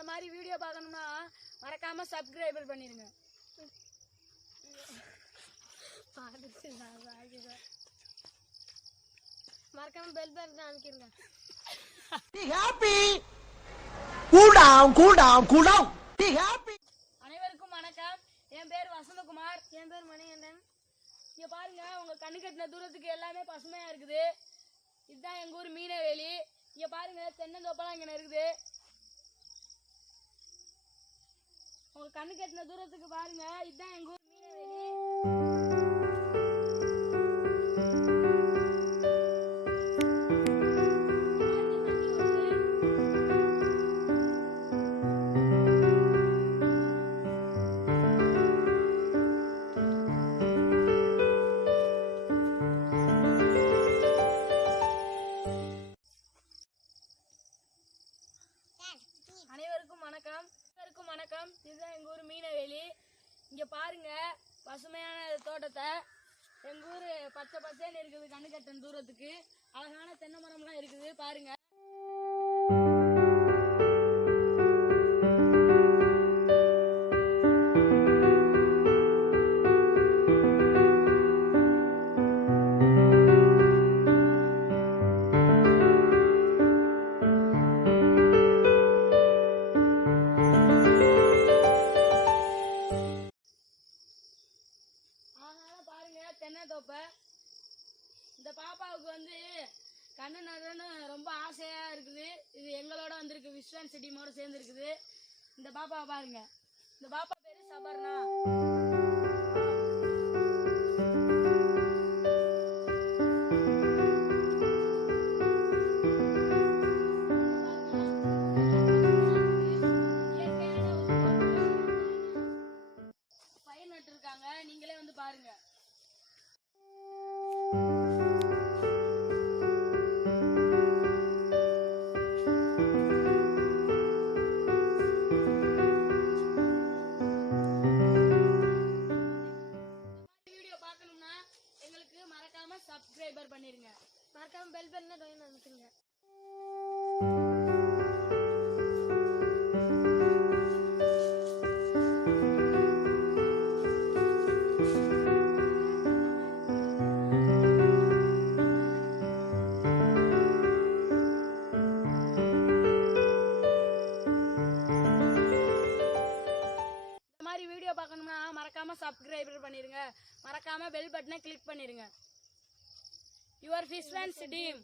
இந்த மாதிரி வீடியோ பார்க்கணும்னா மறக்காம சப்ஸ்கிரைபர் பண்ணிருங்க. மறக்காம bell button. Cool down, cool down, cool down. Be happy. அனைவருக்கும் வணக்கம். என் பேர் வசந்தகுமார். என் பேர் மணிகண்டன். இங்க பாருங்க உங்க கண்ணு கட்டின தூரத்துக்கு எல்லாமே பசுமையா இருக்குது. இதுதான் எங்க ஊர் மீனவேலி. இங்க பாருங்க தென்னந்தோப்பெல்லாம் இங்க இருக்குது உங்க கண்ணு கட்டின தூரத்துக்கு பாருங்க. இதுதான் எங்க இதுதான் எங்கள் ஊர் மீனவேலி. இங்கே பாருங்க பசுமையான தோட்டத்தை. எங்க ஊர் பச்சை பச்சைன்னு இருக்குது கண்ணுக்கட்டன் தூரத்துக்கு. அழகான தென்னை மரம்லாம் இருக்குது பாருங்க. தென்னை இந்த பாப்பாவுக்கு வந்து கண்ணு நடுன்னு ரொம்ப ஆசையா இருக்குது. இது எங்களோட வந்திருக்கு. விஸ்வான் சிட்டிமோட சேர்ந்து இருக்குது இந்த பாப்பாவை பாருங்க. இந்த பாப்பா பேரு சபர்ணா. சப்ஸ்கிரைபர் பண்ணிருங்க. மறக்காம பெல் பட்டனை டொயின் அனுப்புங்க இந்த மாதிரி வீடியோ பார்க்கணும்னா மறக்காமல் சப்ஸ்கிரைபர் பண்ணிருங்க. மறக்காம பெல் பட்டனை கிளிக் பண்ணிடுங்க Your fish man's dim.